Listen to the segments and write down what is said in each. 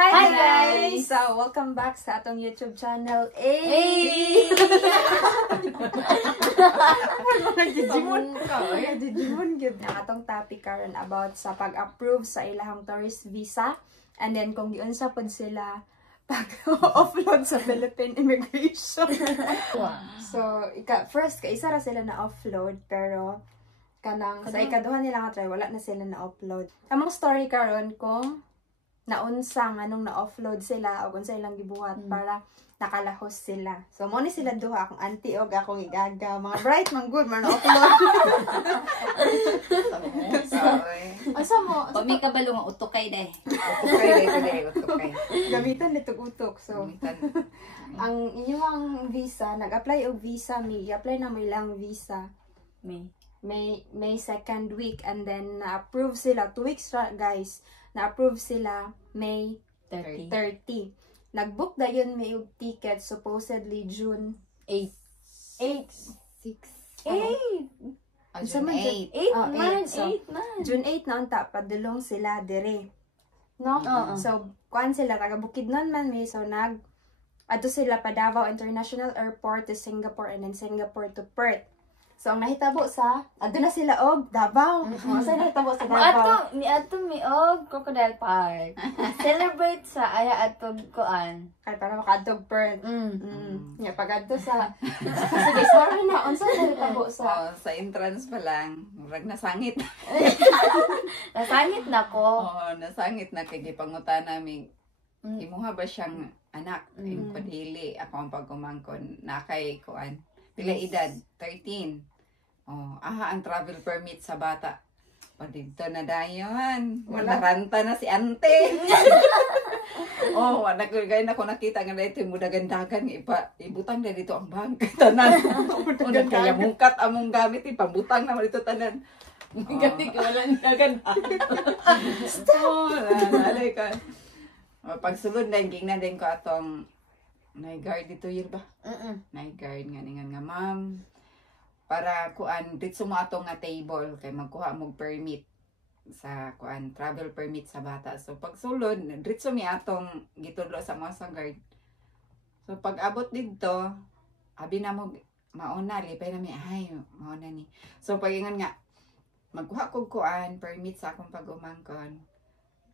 Hi guys! So, welcome back sa atong YouTube channel. Hey! Digimon ka. Digimon gyud na atong topic karon about sa pag-approve sa ilahang tourist visa, and then kung giunsa pod sila pag-offload sa Philippine immigration. So, first isa ra sila na offload, pero kanang sa ikaduha nila nga try wala na sila na upload. Among story karon kung naunsa nga nung na-offload sila o kung sa ilang gibuhat para nakalahos sila. So, mo ni sila duha, akong auntie o akong igaga. Mga bright, man good, man na-offload. Asa mo? Pami ka balong nga utukay day. Utukay. Gamitan nito utok. So, ang inyong visa, nag-apply og visa, i-apply na mo ilang visa. May second week, and then na-approve sila. 2 weeks guys. Na-approve sila May 30. Nag-book na yun may ticket supposedly June 8. 8. June 8. 8 So, June 8 na unta, padulong sila dire. No? So, kuan sila, taga-bukid nun man may, so ato sila pa Davao International Airport to Singapore, and then Singapore to Perth. So, ang nahitabo ato na sila og Davao. Saan nahitabo sa Davao? Ato mi og Crocodile Park. Celebrate sa aya atog kuan. Kaya para makadog Perth. Yeah, pag ato sa... Sige, sorry na. Unsa nahitabo sa... Sa entrance pa lang, murag nasangit. Nasangit na ko. Nasangit na kay gipangutan namin. Imuha ba siyang anak? Yung padili, ako ang pagkumangkon. Nakay kuan. Pila edad? 13. Ang travel permit sa bata. Dito na dayon. Naranta na si ante. Gaya na ko nakita nga dito yung mudagandagan. Ibutang na dito ang bag. Tanan. Kaya mungkat among gamit. Pambutang naman dito tanan. Gani ka wala niyagan. Stop! Nalay ka. Pagsulod na yung na din ko atong naigard dito yun ba? Naigard nga nga ma'am. Para kuan dito mo atong nga table kay magkuha mo permit sa kuan travel permit sa bata. So pagsulod dito mi atong gitudlo sa mga sa guard. So pag abot dito abi na mo mauna lipay na mi ay mauna ni. So pagingon nga magkuha kog kuan permit sa akong pag-umangkon.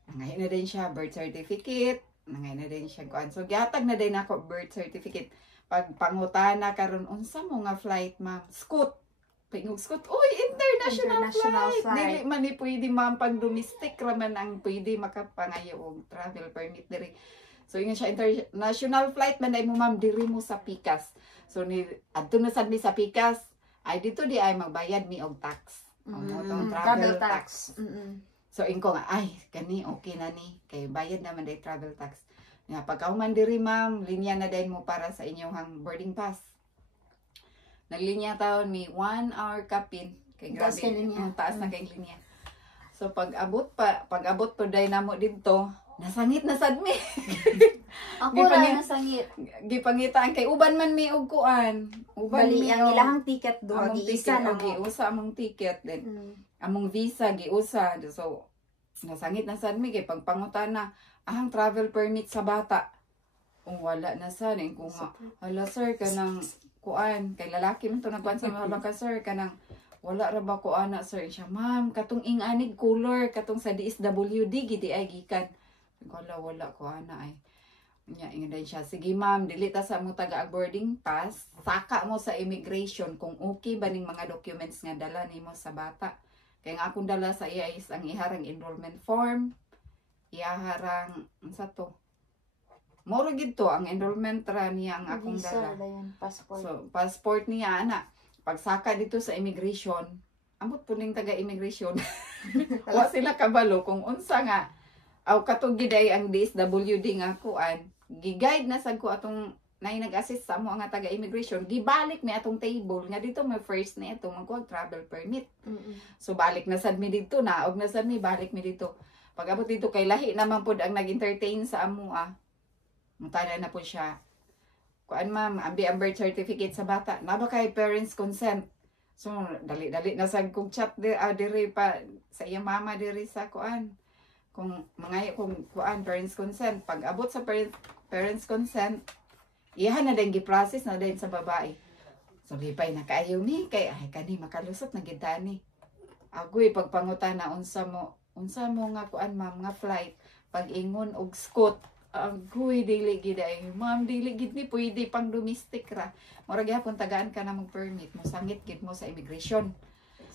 Nangayon na din siya birth certificate, nangayon na din siya kuan. So gihatag na din ako birth certificate. Pag pangutana karon unsa mo nga flight ma'am? Scoot. Pingog scoot. Uy, international flight. Dili man ni pwede ma'am pag domestic raman ang pwede makapangayo og travel permit diri. So ingon siya international flight man mo ma'am diri mo sa Pikas. So ni adto na sad mi sa Pikas. Ay dito di ay magbayad mi og tax. Travel tax. So inko nga ay kani okay na ni kay bayad naman day travel tax. Nga pagkauman diri ma'am, linya na din mo para sa inyong boarding pass. Naglinya taon mi 1 hour kapin kay grabe ang taas na kay linya. So pag-abot po day namo didto, nasangit na sad mi. Ako ra nasangit. Gipangitaan kay uban man mi og kuan. Uban Bali mi ang ilahang ticket do giisa na giusa among ticket din. Among visa giusa. So nasangit na sad mi kay pagpangutana ang travel permit sa bata. Wala na sad ko nga. Hala sir kanang kuan kay lalaki man to nagkuan sa mga baka sir kanang wala ra ba ko ana sir siya ma'am katong inganig color katong sa DSWD gidi ay gikan. Wala ko ana ay. Nya ingon siya sige ma'am dili ta sa mo taga boarding pass saka mo sa immigration kung okay ba ning mga documents nga dala nimo sa bata. Kay nga akong dala sa iya is ang iharang enrollment form. Iyaharang sa to moro gid to ang enrollment ra niya ang akong dala. Passport. So passport niya ana pagsaka dito sa immigration ambot po ning taga immigration wa sila kabalo kung unsa nga aw katong giday ang DSWD nga kuan gi-guide na sad ko atong nay nag-assist sa mo nga taga immigration gibalik mi atong table nga dito may first na ito magkuha travel permit. So balik na sad mi dito na og na sad mi balik mi dito. Pag abot dito kay lahi naman pod ang nag-entertain sa amo Mutala na po siya. Kuan ma'am, ambi ang birth certificate sa bata. Naba kay parents consent. So dali-dali na sad kog chat diri pa sa iya mama diri sa kuan. kung parents consent, pag abot sa parents consent, iha na din gi-process na din sa babae. So lipay na kaayo mi kay ay kani makalusot na gid ni. Agoy pagpangutana unsa mo nga kuan ma'am nga flight pag ingon og scoot. Agoy dili gid ay ma'am dili gid ni pwede pang domestic ra. Murag gyapon tagaan ka na mag permit mo sangit gid mo sa immigration.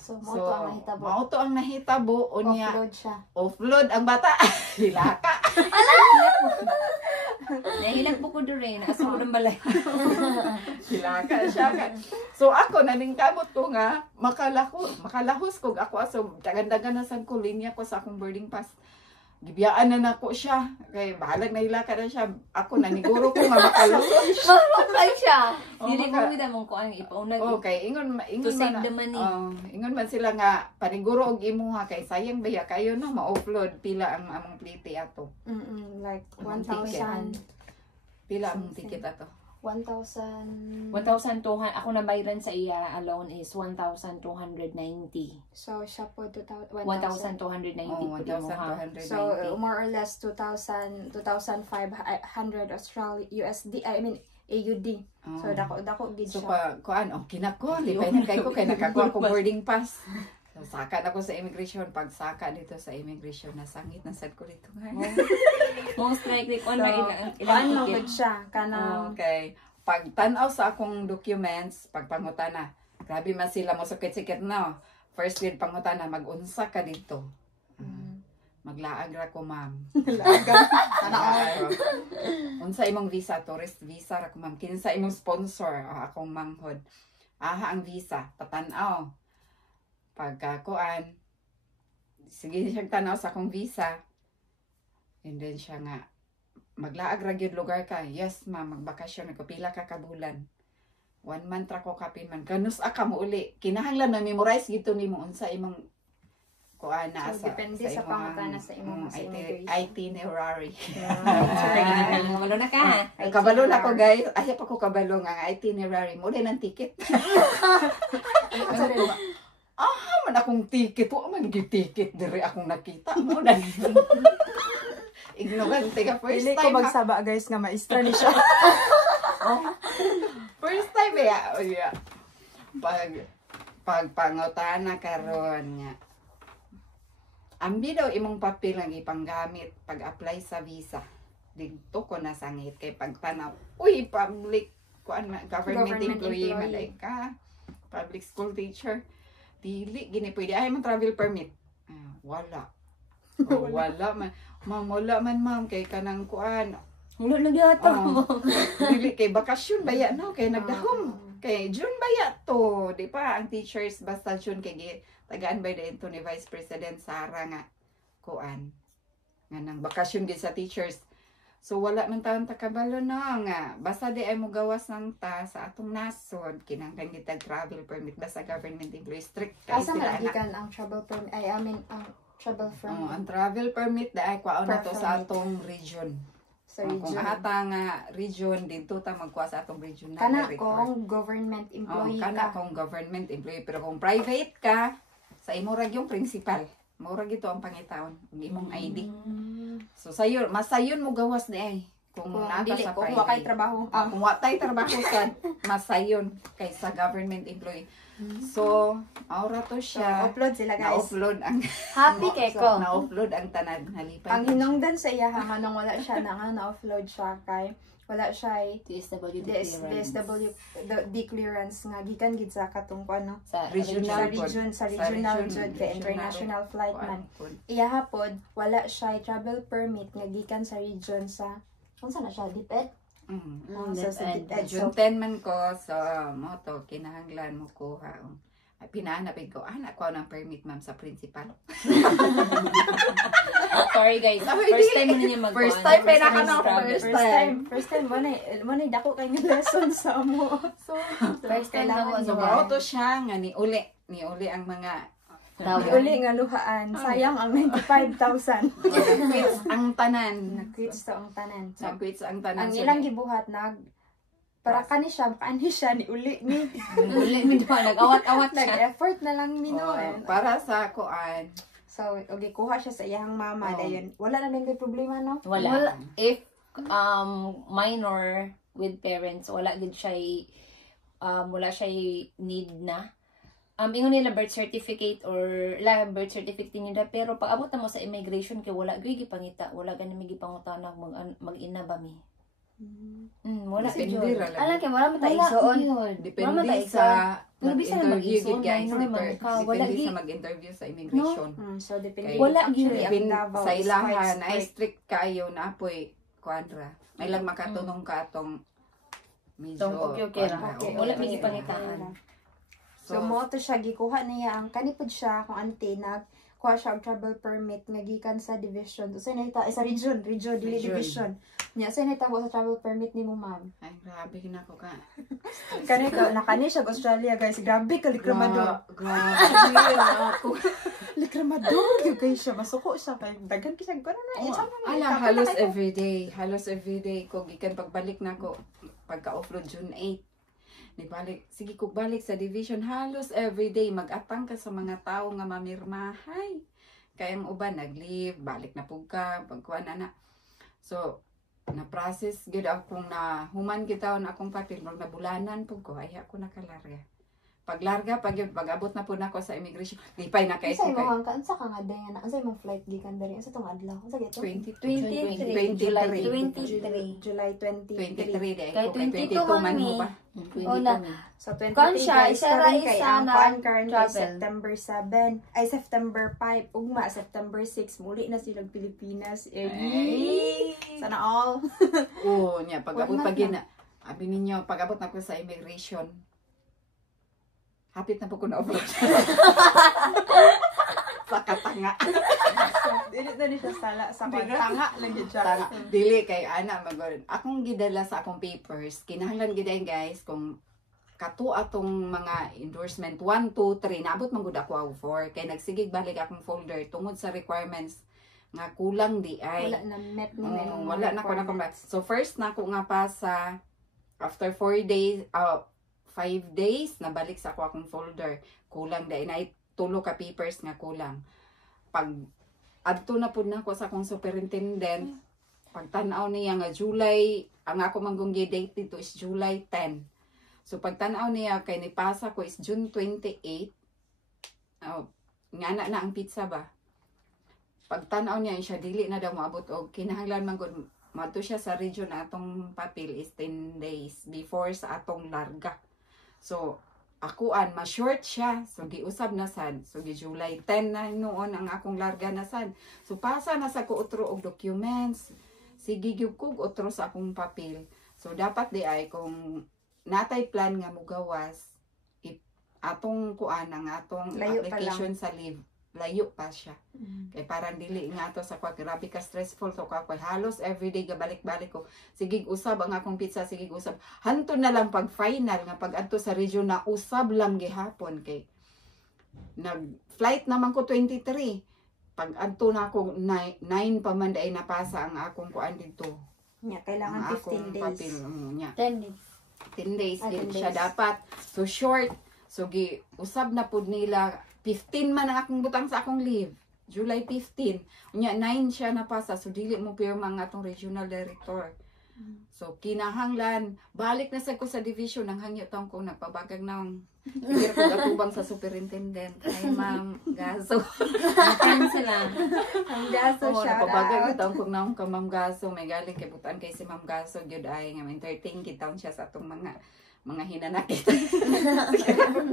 So, mo to ang nahitabo. Mao to ang nahitabo unya. Offload siya. Offload ang bata. Hilaka. Nahilag po ko rin. Asa ko ng balay. Hilaka siya ka. So ako naningkamot ko nga makalahos ko ako aso dagan-dagan na sang ko linya ko sa akong boarding pass. Gibiyaan na nako siya. Kay bahalag na hilaka na siya. Ako naniguro ko nga makalusot. Mamakay siya. Dili mo gid among ko ang ipaunag. Okay, ingon To save the money. Ingon man sila nga paniguro og imuha kay sayang baya kayo no ma-offload pila ang among plite ato. Like Among 1,000. Pila among ticket ato. 1,000. 1,200. Ako na bayaran sa iya alone is 1,290. So, siya po 1,000. 1,290 po din mo ha. 1,290. So, more or less 2,500 USD, I mean, AUD. So, dako gid So siya. kinako, lipay na kay ko kay nakakuha ko boarding pass. So saka na ko sa immigration, pag saka dito sa immigration nasangit na sad ko dito nga. Most likely kung So, ilang paano ticket. gid siya? Kanang, Okay. Pag tanaw sa akong documents, pag pangutana, grabe man sila mo sakit-sakit na. First lead pangutana, mag-unsa ka dito. Maglaag ra ko, ma'am. Laag. Unsa imong visa, tourist visa ra ko, ma'am. Kinsa imong sponsor, akong manghod. Aha ang visa, tatanaw. Pagkakuan, sige siyang tanaw sa akong visa. And then siya nga, maglaag ra gyud lugar ka. Yes, ma'am, magbakasyon ako pila ka kabulan. 1 month ra ko kapin man. Kanus ka mo uli. Kinahanglan na memorize gito nimo unsa imong kuan na So, depende sa pangutana sa imong immigration. itinerary. Malo na ka. Ay, kabalo na ko guys. Ay pa ko kabalo nga itinerary mo din ang ticket. Man akong ticket po man gi ticket diri akong nakita mo na. Ignorante ka first Pili ko time. magsaba guys nga maestra ni siya. First time ya. Pag pangutana karon nga. Ambi daw imong papel nga ipanggamit pag apply sa visa. Dito ko nasangit kay pagtanaw. Uy, public government employee malay ka. Public school teacher. Dili gini pwede ay man travel permit. Wala. Wala man. Ma'am, wala man ma'am kay kanang kuan. Ulo na gyata mo. Dili kay bakasyon baya no kay nagdahom. Kay June baya to, di pa ang teachers basta June kay tagaan by the ni Vice President Sara nga kuan. Nga nang bakasyon gid sa teachers. So wala man taon takabalo na nga basta di ay mo gawas ng ta sa atong nasod kinahanglan gid travel permit basta government employee strict kay Asa sila man gikan ang travel permit? Ang travel from ang travel permit dai kwaon na to sa Permit. atong region. sa Kung region. ata nga region dito ta magkuha sa atong region na Kana record. kung government employee kana ka. kung government employee pero kung private ka sa imo ra yung principal. Mura gito ang pangitaon, ang imong ID. So sayon, masayon mo gawas di ay. Kung Kung nata dili sa ko private. wa kay trabaho. Kung wa tay trabaho sad, masayon kaysa government employee. So, aura to So, siya. upload sila guys. Na-upload ang Happy kay ko. na-upload ang tanan halipay. Ang hinungdan sa iya ha nung wala siya na nga na-offload siya kay wala siya TSWD DSW D clearance nga gikan gid sa katong ano sa Regional sa regional jud kay international flight man. Iya hapod wala siya travel permit nga gikan sa region sa unsa na siya DepEd. So sa DepEd so June 10 man ko, so mo to, kinahanglan mo kuha. Pinahanapin ko, anak ko ng permit ma'am sa principal. Sorry guys, Oh, first time mo ninyo mag First time, first time mo na dako kay nga lesson sa mo. So, First time na mo so sa to siya nga ni uli ang mga Uli nga luhaan. Sayang ang 95,000. quits ang tanan. Quits to ang tanan. So, Quits ang tanan. ang ilang gibuhat para kani siya ni uli Uli mi diba nag-awat-awat siya. nag-effort na lang mino. Para sa kuan So, okay, kuha siya sa iyang mama. Dayon, wala na din problema, no? Wala. If minor with parents, wala gid siya wala siya need na. Ingon nila birth certificate or birth certificate nila, pero pag abot na mo sa immigration kay wala gyud gipangita, wala gani may gipangutana mag-ina ba mi. Wala Depende gyud. ra lang. Alam kay wala man tayo igsoon. Depende sa Pero bisa na mag-interview mag-igsoon, gid guys. minor man ka, wala Depende gi. sa mag-interview sa immigration. So, depende. Kay- Wala Actually, gyud. ang Davao Sa is ilahan, quite ay strict. strict kayo na apoy kuadra. May lang makatunong ka atong medyo. Tong okay ra. kuadra, Okay, Wala okay. may gipangitahan. So, mo to siya, gikuha niya, ang kanipod siya, kung ante, kuha siya og travel permit, nga gikan sa division. So, nita, sa region, dili Region. division. Nya, sa nita mo sa travel permit ni mo, ma'am. Ay, grabe na ko ka. Kanito, nakani siya Australia, guys. Grabe ka, likramador. Grabe ako. Likramador, yun guys siya. Masuko siya. Kaya dagan ka siya. Gano'n na. Alam, halos everyday. Halos everyday ko. Gikan pagbalik na ko. Pagka-offroad June 8. Nibalik. Sige ko balik sa division. Halos everyday. Mag-atang ka sa mga tao nga mamirmahay. Kaya ang uban, nag-leave. Balik na po ka. Pagkuhan na. So, na-process. Gid akong na human kita na akong papel. Mag nabulanan po ko. Ay ako nakalarga. Paglarga, pag-abot na po na ako sa immigration. Lipay na kayo Sa ko. imong hangka, sa kang aday nga na. Sa imong flight gikan dari. Sa tong adlaw. Sa gito? 23. July 23. July 23. 23 day. Kay Okay, 22 man man mo mi. pa. Una. So, 23 Kuan siya, guys, isa ra karon kay isa ang na kuan karon kay travel. September 7, ay September 5, ugma September 6, muli na silang Pilipinas. Ay. Sana all. Oo, niya. Pag-abot Wala pag gina. Abi ninyo, pag-abot na ko sa immigration. Hapit na po ko na offroad. Sa katanga. Dili na ni siya sala sa Di na. tanga lang yun siya. Tanga. Dili kay ana magon. Akong gidala sa akong papers. Kinahanglan giday guys kung kato atong mga endorsement 1, 2, 3 naabot man gud ako og 4 kay nagsigig balik akong folder tungod sa requirements nga kulang di ay. Wala na met ni may mga Wala na ko na requirements. So first na ko nga pasa after 4 days 5 days nabalik sa ako akong folder. Kulang dai na tulo ka papers nga kulang. Pag adto na pud nako sa akong superintendent, pagtan-aw niya nga July, ang ako manggong date dito is July 10. So pagtan-aw niya kay nipasa ko is June 28. Nga na ang pizza ba? Pagtan-aw niya siya dili na daw moabot og kinahanglan man gud madto siya sa region na atong papel is 10 days before sa atong larga. So akuan ma-short siya. So giusab na sad. So gi July 10 na noon ang akong larga na sad. So pasa na sa ko otro og documents. Sige gyud ko otro sa akong papel. So dapat di ay kung natay plan nga mugawas atong kuan ang atong Layo pa application sa leave. Layo pa siya. Kay parang dili nga to sa kwa grabe ka stressful to ka halos everyday gabalik-balik ko. Sige usab ang akong pizza, sige usab. Hanto na lang pag final nga pag adto sa region na usab lang gihapon kay nag flight naman ko 23. Pag adto na ako 9 pa man dai napasa ang akong kuan dito. Nya kailangan Ang akong 15 days. papel nya. 10 days. 10 days Ah, din 10 siya days. dapat. So short. So gi usab na pud nila 15 man ang akong butang sa akong leave. July 15. Unya 9 siya napasa so dili mo pirma nga atong regional director. So kinahanglan balik na sa ko sa division nang hangyo taong ko nagpabagag na sige ko gatubang sa superintendent. Ay ma'am Gaso. Ten sila. Ang gaso Oo, siya. napabagag taong ko naong ka Ma'am Gaso may galing kay butan kay si Ma'am Gaso gyud ay nga entertain kita siya sa atong mga hinanakit.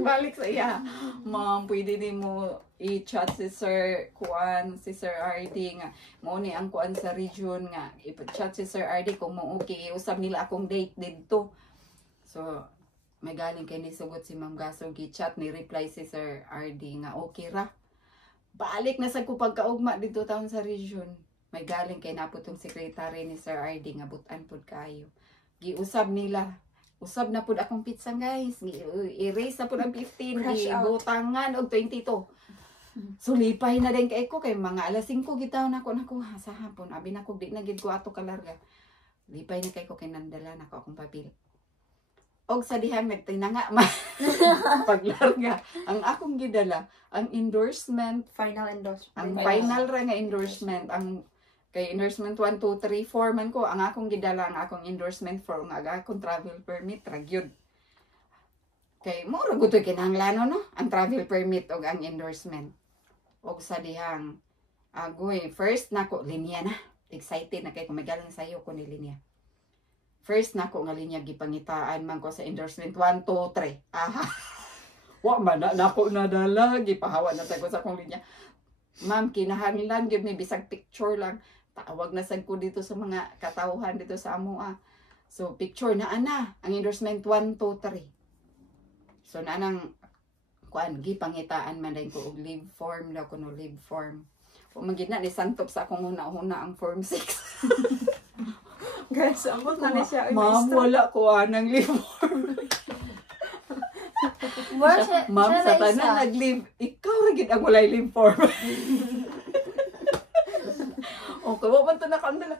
Balik sa iya. Ma'am, pwede din mo i-chat si Sir Kuan, si Sir RD nga. Mo ni ang Kuan sa region nga. I-chat si Sir RD kung mo okay. Usab nila akong date dito. So, may galing kay ni sugot si Ma'am Gaso. Gi-chat ni reply si Sir RD nga okay ra. Balik na sa ko pagkaugma dito taon sa region. May galing kay naputong secretary ni Sir RD nga butan pud kayo. Giusab nila. Usab na pud akong pizza guys. I-erase na pud ang 15. Crash out. Ibutangan og 22. So lipay na din kay ko kay mga alas 5 gitaw na ko sa hapon. Abi na ko di na gid ko ato kalarga. Lipay na kay ko kay nandala na ko akong papel. og sa dihang nagtinanga man paglarga ang akong gidala ang endorsement Final endorsement. ang final ra nga endorsement ang kay endorsement 1 2 3 4 man ko ang akong gidala ang akong endorsement form ang akong travel permit ra gyud kay mo ra gud kinahanglan no ang travel permit og ang endorsement og sa dihang agoy first nako linya na excited na kay kung magaling sayo ko ni linya. First nako nga linya gipangitaan man ko sa endorsement 1 2 3. Aha. Wa man na nako nadala gipahawa na sa ko sa akong linya. Ma'am kinahanglan gyud may bisag picture lang. Tawag na sad ko dito sa mga katawhan dito sa amo So picture na ana ang endorsement 1 2 3. So nanang kuan gipangitaan man din ko og leave form daw kuno leave form. O magina ni santop sa akong una ang form 6. Guys, amot na ni siya. Ma'am, wala ko anang leave form. Ma'am, sa tanan nag-leave. Ikaw rin gid ang walay leave form. Okay, wala to na kandala.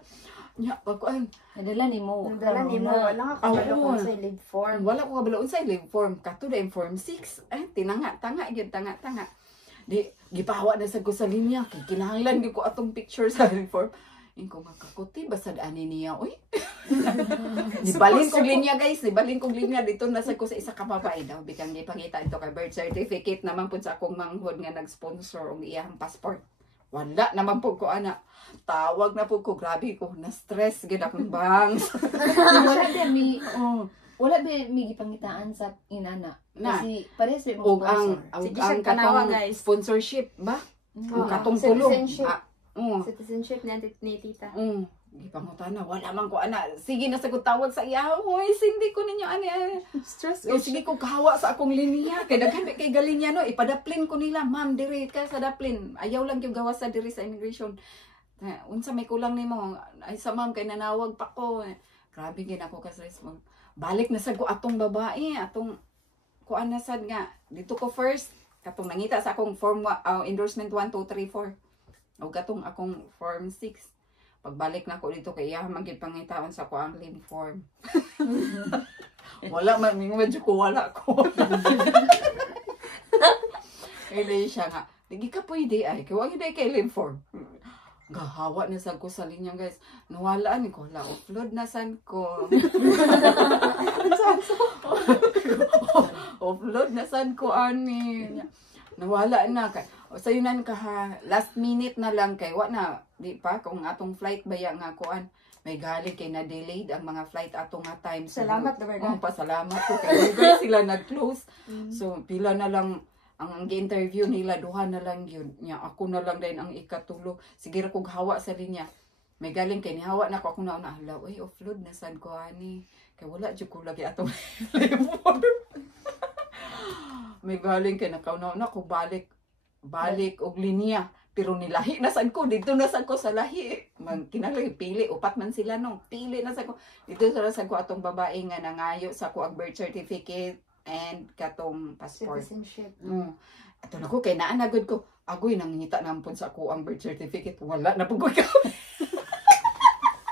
Nya, pagkuan. Nadala ni mo. Nadala ni mo. Wala ka kabalo ko sa leave form. Wala ko kabalo sa leave form. Kato na yung form 6. Tinanga-tanga, yun, tanga-tanga. Di, gipahawa na sa ko sa linya. Kinahanglan ko atong picture sa leave form. Ko makakuti basta ani niya oy. Nibalin kong linya guys, nibalin kong linya dito nasa ko sa isa ka babae daw bigang gipangita ito kay birth certificate naman pud sa akong manghod nga nag-sponsor og iyang passport. Wala naman po ko ana. Tawag na po ko grabe ko na stress gid akong bang. Wala ba may gipangitaan sa inana. Kasi parehas ba og ang katong sponsorship ba? Katong tulong. Citizenship ni tita. Ipangutan na, wala man ko ana. Sige na sagot tawag sa iya. Hoy, sindi ko ninyo ani. Stress O sige ko kahawa sa akong linya. Kay daghan kay galinya no, ipadaplin ko nila, ma'am, diri ka sa daplin. Ayaw lang yung gawas sa diri sa immigration. Unsa may kulang nimo? Ay sa ma'am kay nanawag pa ko. Grabe gid ako ka stress mo. Balik na sad ko atong babae, atong kuan na sad nga. Dito ko first katong nangita sa akong form endorsement 1 2 3 4. O katong akong form 6. Pagbalik na ko dito kay iya magipangitawan sa ko ang leave form. Wala man medyo ko wala ko. Kaya siya nga, lagi ka pwede ay, kaya wag hindi kay leave form. Gahawa na sa ko sa linya guys. Nawala ni ko, offload na san ko. Offload na san ko ani. Nawala na kay o sayo nan ka ha, last minute na lang kay wa na di pa kung atong flight baya nga kuan may galing kay na delayed ang mga flight atong nga time. Salamat na ba? Pasalamat ko kay never sila nag-close. So pila na lang ang gi-interview nila duha na lang yun. Nya ako na lang din ang ikatulo. Sige ra kog hawa sa linya. May galing kay ni hawa na ko ako na hala oy offload na sad ko ani. Kay wala jud ko lagi atong may galing kay nakauna na ko balik og linya pero nilahi na sad ko dito na sad ko sa lahi man kinahanglan pili upat man sila no pili na sad ko dito sa sad ko atong babae nga nangayo sa ko ang birth certificate and katong passport citizenship. Ato na ko kay naa na gud ko agoy nangita nampun sa ko ang birth certificate wala na pud ko.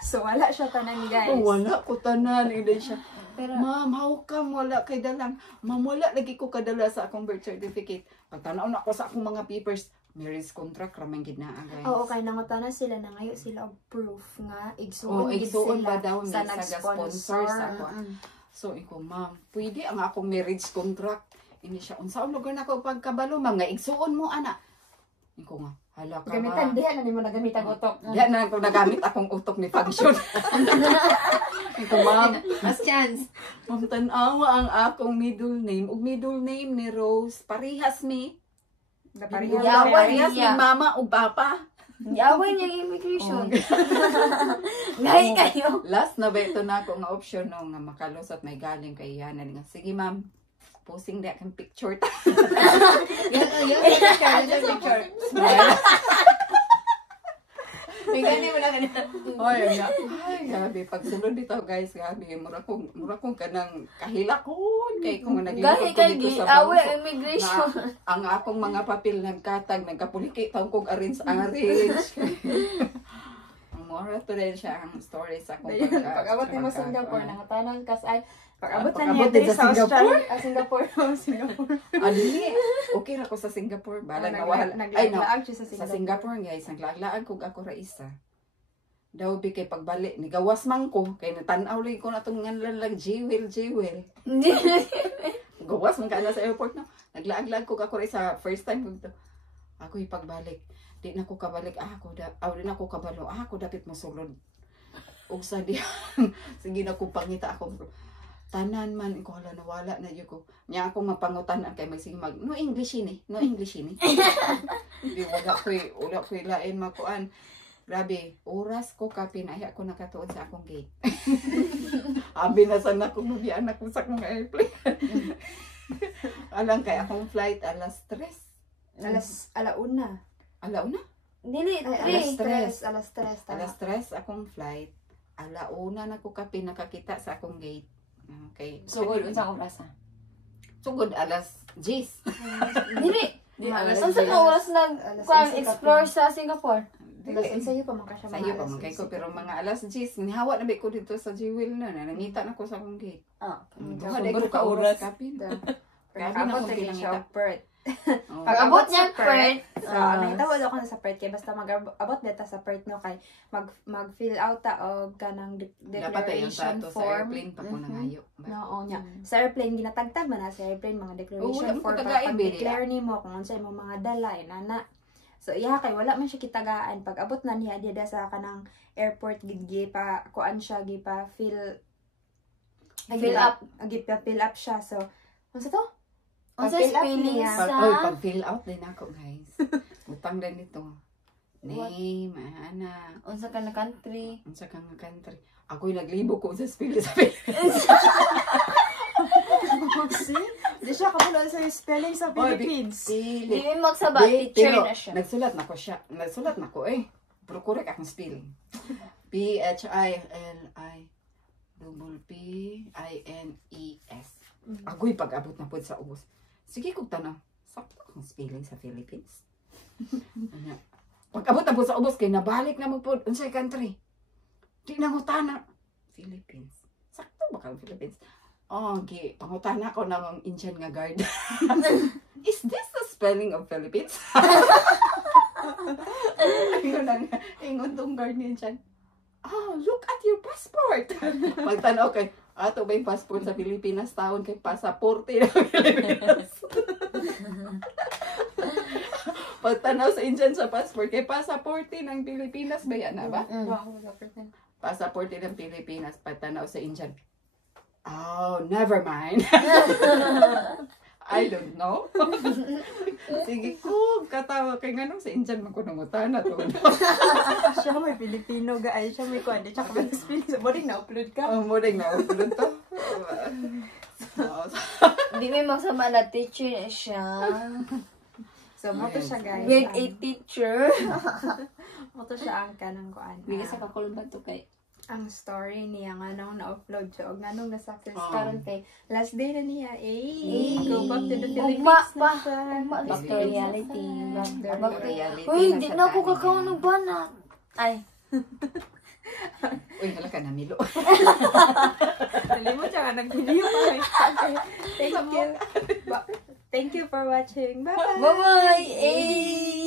So wala siya tanan guys. Wala ko tanan ida siya. Pero, ma'am, how come wala kay dalang? Ma'am, wala lagi ko kadala sa akong birth certificate. Pagtanaw na ako sa akong mga papers, marriage contract, ramang ginaa, guys. Oo, kay nangutanan sila na ngayon sila og proof nga igsuon igsuon ba daw sa sa nag-sponsor sa ako. So, iko, ma'am, pwede ang akong marriage contract. Ini siya, unsaon lugar na ako pagkabalo, ma'am, nga igsuon mo, ana. Iko nga, hala ka gamitan, diha na ni mo nagamit ang utok. Diha na ako nagamit akong utok ni function. Ito, ma'am. Last chance. Ma'am, tanawa ang akong middle name. Ug middle name ni Rose. Parihas mi. Parihas ni mama ug papa. Yaway niya immigration. Ngayon kayo. Last na ba ito na ako nga option no, nga makalusot may galing kay Yanan. Sige, ma'am. Posing na kang picture. Picture. May gani mo na kanina. Ay, gabi. Pagsunod dito, guys, gabi. Mura kong kanang kahilakon. Kay kung naging ko dito sa bangko. Immigration. Ang akong mga papel nagkatag, nagkapuliki, taong kong arrange. mora to din siya ang story sa akong Pag-abot ni mo Singapore, nangatanan kas ay pag-abot na pag-abot niya din diri sa sa Australia. Singapore. Singapore. Ali, okay ra ko sa Singapore. Balang nawala. Ay, no. Naglaag siya sa Sa Singapore. Singapore, guys, naglaag kog ako ra isa. Daw bi kay pagbalik, ni gawas man ko, kay natanaw lang ko na itong nganlalag, jiwil. Gawas man ka na sa airport, no? Naglaag-laag ko ako ra isa, first time ko ito. Ako pagbalik. Di na ko kabalik, di na ko kabalo, ako dapat mosulod. Og sa di, sige na ko pangita ako. Tanan man, ko hala nawala na yun ko. Niya ako mapangutan kay may sige no English ini. Di wala ko lain makuan. Grabe, oras ko ka pinaya ko nakatuon sa akong gate. Abi na sana ko nubian ako sa akong airplane. Alang kay akong flight alas 3. Alauna. Alauna? Dili, Alas 3. Alas 3 akong flight. Alauna na ko ka pinakakita sa akong gate. Okay. Sugod unsa akong rasa? Sugod alas 10. Dili. Alas Unsa ka oras explore sa Singapore? Alas sa'yo pa man ka siya Sa iyo pa man kay ko pero mga alas 10 nihawa na ba ko dito sa Jewel na nangita na ko sa akong gate. Duha na ko ka oras kapin. Pag-abot na siya Perth. Pag-abot niya Perth. So, nangitawad ako na sa Perth kay basta mag-abot data sa Perth no kay mag-fill out ta og kanang declaration sa form. airplane pa ko nangayo. No, nya. Sa airplane ginatagtag man na sa airplane mga declaration wala mo form tagay, para Beri, declare nimo kung unsa imong mga dala inana. So iya kay wala man siya kitagaan pag abot na niya dida sa kanang airport gid pa kuan siya gi pa fill up siya. So unsa to? Unsa Pag-fill up spelling niya. sa Pag-fill out din ako guys. Utang din ito. Name, ana, unsa ka na country? unsa ka nga country. Ako'y naglibo ko sa spelling sa Philippines. See? Di siya kabulo sa spelling sa Philippines. Di mo magsaba, teacher na siya. Nagsulat na ko siya. Nagsulat na ko eh. Pero correct akong spelling. Philippines. Agoy pag-abot na po sa ubos. Sige kong tanaw. Sakto akong spelling sa Philippines. Pag-abot na po sa ubos, kaya nabalik na mo po. Unsay country? Di na ngutana. Philippines. Sakto ba kang Philippines? Okay, pangutana ko ng Indian nga guard. Is this the spelling of Philippines? Ingon tong guard niya dyan. Look at your passport. Magtanaw kay, ato ba yung passport sa Pilipinas? Taon kay pasaporte ng Pilipinas. Pagtanaw sa Indian sa passport, kay pasaporte ng Pilipinas ba yan na ba? Pasaporte ng Pilipinas, pagtanaw sa Indian. Oh, never mind. I don't know. Sige ko, katawa kay ganun sa Indian magkunungutan na to. Siya may Filipino guys, siya may kuan, tsaka may spelling sa boarding na-upload ka. Muling na-upload to. Di may magsama na teacher na siya. So, moto siya guys. Grade 8 teacher. Moto siya ang kanang kuan. Bigay sa kakulong ba to kay? Ang story niya nga nung na-upload siya og nganong na-success karon kay last day na niya go back to the Philippines pa. Back to reality. Back to reality. Uy, di na ako kakaon ng banat. Ay. Uy, wala ka na, Milo. Dali mo siya nga nag-video pa. Thank you. Thank you for watching. Bye! Bye-bye!